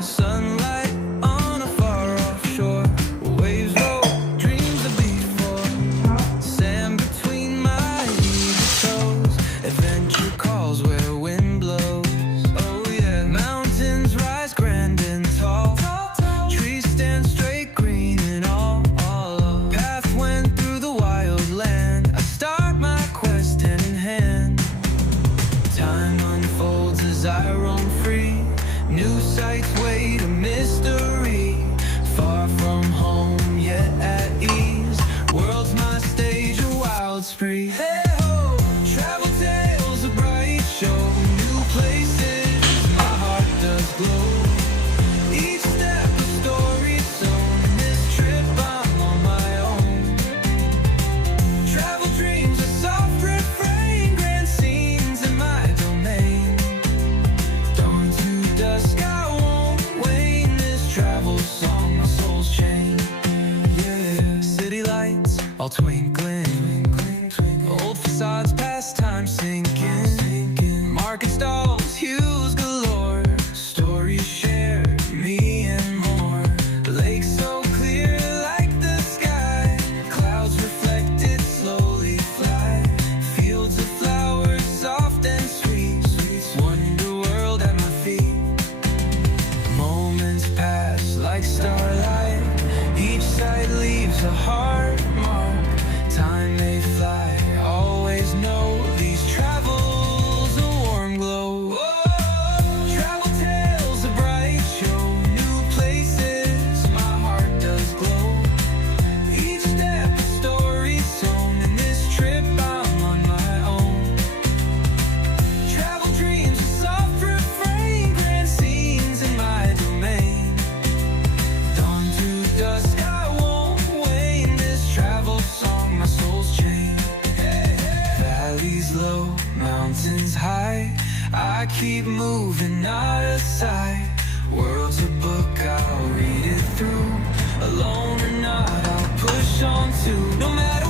Sunlight on a far-off shore, waves roll, dreams are before. Sand between my eager toes, adventure calls where wind blows. Oh yeah, mountains rise grand and tall, trees stand straight, green and all. Path went through the wild land. I start my quest hand in hand. Time unfolds as I roam free. New sights wait a mystery. Far from home, yet at ease. World's my stage, a wild spree. Hey ho, travel tales, a bright show. New places, my heart does glow. Each step a story sown. This trip I'm on my own. Travel dreams, a soft refrain. Grand scenes in my domain. Dawn to dusk, I won't wane. This travel song, my soul's chain. Yeah, city lights all twinkling. Old facades, past time sinking. Market stalls, hues galore. Stories shared, me and more. Lake so clear like the sky. Clouds reflected slowly fly. Fields of flowers, soft and sweet. Wonder world at my feet. Moments pass like starlight. Each sight leaves a heart mark. Time may fly, always know these travels a warm glow. Travel tales, a bright show. New places, my heart does glow. Each step a story sown. In this trip I'm on my own. Travel dreams, a soft refrain. Grand scenes in my domain. Dawn to dusk, I won't wane. This travel song, my soul's chain. Valleys low, mountains high. I keep moving, not aside. World's a book, I'll read it through. Alone or not, I'll push on to. No matter